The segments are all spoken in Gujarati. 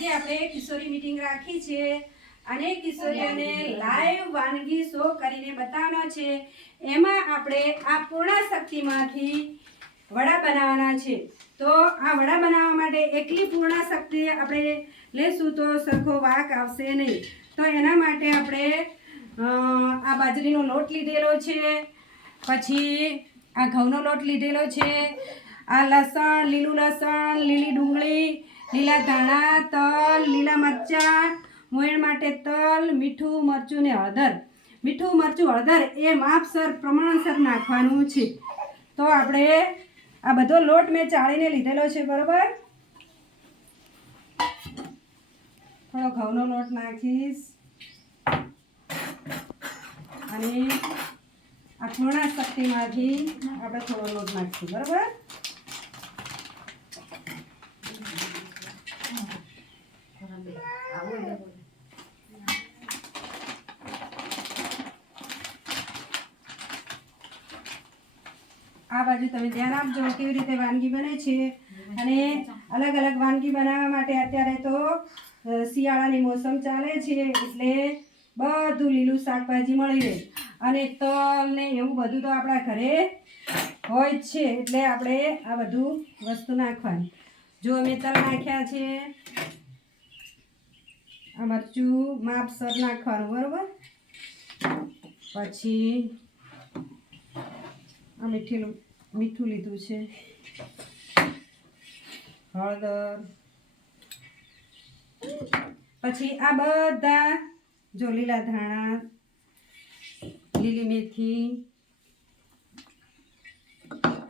આજે આપણે કિશોરી મીટિંગ રાખી છે અને કિશોરીઓને લાઈવ વાનગી શો કરીને બતાવવાનો છે। એમાં આપણે આ પૂર્ણા શક્તિમાંથી વડા બનાવવાના છે। તો આ વડા બનાવવા માટે એકલી પૂર્ણા શક્તિ આપણે લેશું તો સરખો વાક આવશે નહીં। તો એના માટે આપણે આ બાજરીનો લોટ લીધેલો છે, પછી આ ઘઉંનો લોટ લીધેલો છે, આ લસણ, લીલું લસણ, લીલી ડુંગળી, લીલા ધાણા, તલ, લીલા મરચાં, મોયણ માટે તલ, મીઠું, મરચું ને હળદર। મીઠું, મરચું, હળદર એ માપસર પ્રમાણસર નાખવાનું છે। તો આપણે આ બધો લોટ મેં ચાળીને લીધેલો છે, બરોબર। થોડો ઘઉંનો લોટ નાખીશ અને આ પૂર્ણા શક્તિમાંથી આપણે થોડો લોટ નાખીશું, બરોબર। આ બાજુ તમે ધ્યાન આપજો કેવી રીતે વાનગી બને છે। અને અલગ અલગ વાનગી બનાવવા માટે અત્યારે તો શિયાળાની મોસમ ચાલે છે એટલે બધું લીલું શાકભાજી મળી રહે અને તલ ને એવું બધું તો આપણા ઘરે હોય જ છે, એટલે આપણે આ બધું વસ્તુ નાખવાની। જો મેં તલ નાખ્યા છે, આ મરચું માપસર નાખવાનું, બરોબર। પછી આ મીઠું લીધું છે, હળદર, પછી આ બધા જો લીલા ધાણા, લીલી મેથી,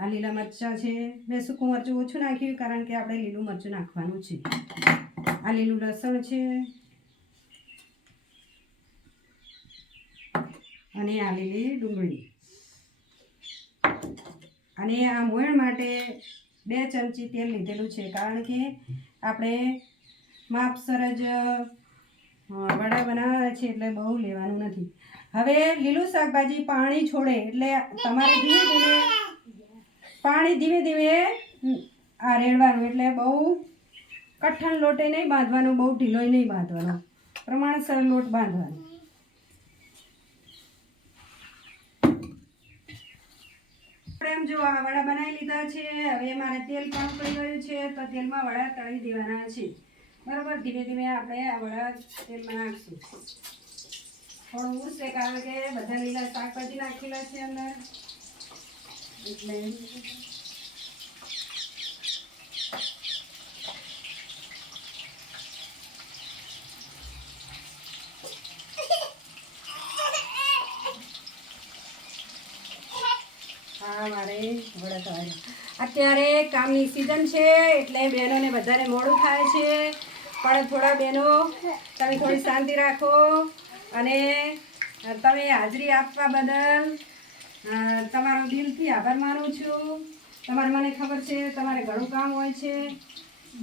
આ લીલા મરચાં છે। મેં સૂકું મરચું ઓછું નાખ્યું કારણ કે આપણે લીલું મરચું નાખવાનું છે। આ લીલું લસણ છે અને આ લીલી ડુંગળી અને આ મોયણ માટે 2 ચમચી તેલ લીધેલું છે કારણ કે આપણે માપસર જ વડા બનાવવાના છે એટલે બહુ લેવાનું નથી। હવે લીલું શાકભાજી પાણી છોડે એટલે તમારે ધીમે ધીમે આ રેડવાનું, એટલે બહુ કઠણ લોટે નહીં બાંધવાનો, બહુ ઢીલોય નહીં બાંધવાનો, પ્રમાણસર લોટ બાંધવાનો। એમ જો આ વડા બનાવી લીધા છે। હવે મારે તેલ પણ ઉકળી ગયું છે તો તેલમાં વડા તળી દેવાના છે, બરાબર। ધીમે ધીમે આપણે આ વડા તેલમાં નાખશું। થોડું ઉડશે કારણ કે બધા લીલા શાકભાજી નાખેલા છે અંદર, એટલે મારે વડા તળાવ્યા। અત્યારે કામની સિઝન છે એટલે બહેનોને બધાને મોડું થાય છે, પણ થોડા બહેનો તમે થોડી શાંતિ રાખો અને તમે હાજરી આપવા બદલ તમારો દિલથી આભાર માનું છું। તમારે મને ખબર છે તમારે ઘણું કામ હોય છે,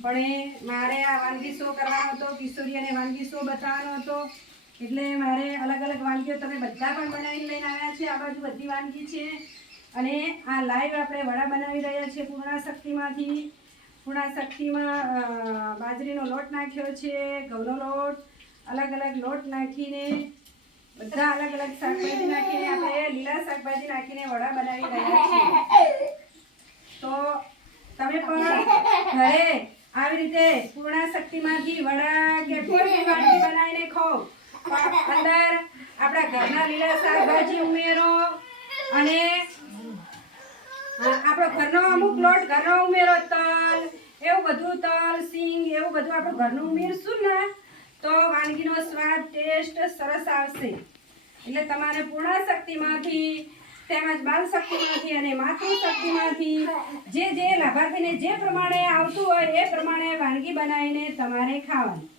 પણ મારે આ વાનગી શો કરવાનો હતો, કિશોરીઓને વાનગી શો બતાવવાનો હતો, એટલે મારે અલગ અલગ વાનગીઓ તમે બધા પણ બનાવીને લઈને આવ્યા છે। આ બાજુ બધી વાનગી છે અને આ લાઈવ આપણે વડા બનાવી રહ્યા છીએ પૂર્ણા શક્તિમાંથી। પૂર્ણા શક્તિમાં બાજરીનો લોટ નાખ્યો છે, ઘઉંનો લોટ, અલગ અલગ લોટ નાખીને બધા અલગ અલગ શાકભાજી નાખીને આપણે લીલા શાકભાજી નાખીને વડા બનાવી રહ્યા છીએ। તો તમે પણ ઘરે આવી રીતે પૂર્ણા શક્તિમાંથી વડા કે કોઈ વાનગી બનાવીને ખાઓ, અંદર આપણા ઘરના લીલા શાકભાજી ઉમેરો અને આપણો ઘરનો અમુક લોટ ઘરનો ઉમેરો, તલ એવું બધું, તલ સિંગ એવું બધું આપણું ઘરનું ઉમેરશું ને તો વાનગીનો સ્વાદ ટેસ્ટ સરસ આવશે। એટલે તમારે પૂર્ણા શક્તિમાંથી તેમજ બાલ શક્તિમાંથી અને માતૃ શક્તિમાંથી જે લાભાર્થીને જે પ્રમાણે આવતું હોય એ પ્રમાણે વાનગી બનાવીને તમારે ખાવાની।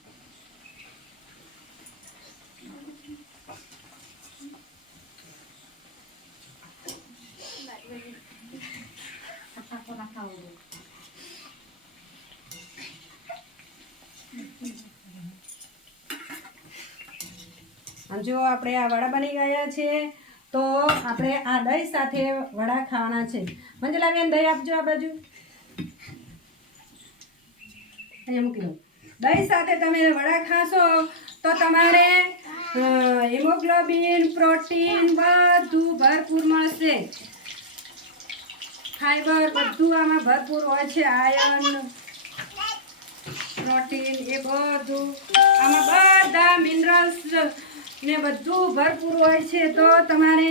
જો આપણે આ વડા બની ગયા છે તો આપણે આ દહીં સાથે વડા ખાવાના છે। મંજુલાબેન દહીં આપજો, આ બાજુ અહીંયા મૂકી દો। દહીં સાથે તમે વડા ખાશો તો તમારે હિમોગ્લોબિન પ્રોટીન બધું ભરપૂર મળશે. ફાઈબર બધું આમાં ભરપૂર હોય છે. આયર્ન પ્રોટીન એ બધું આમાં બધા મિનરલ્સ ને બધું ભરપૂર હોય છે. તો તમારે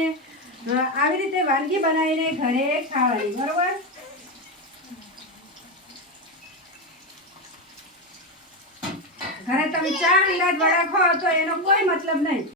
આવી રીતે વાનગી બનાવીને ઘરે ખાવાની. બરોબર. ઘરે તમે 4 લીલા વડા ખાઓ તો એનો કોઈ મતલબ નહીં.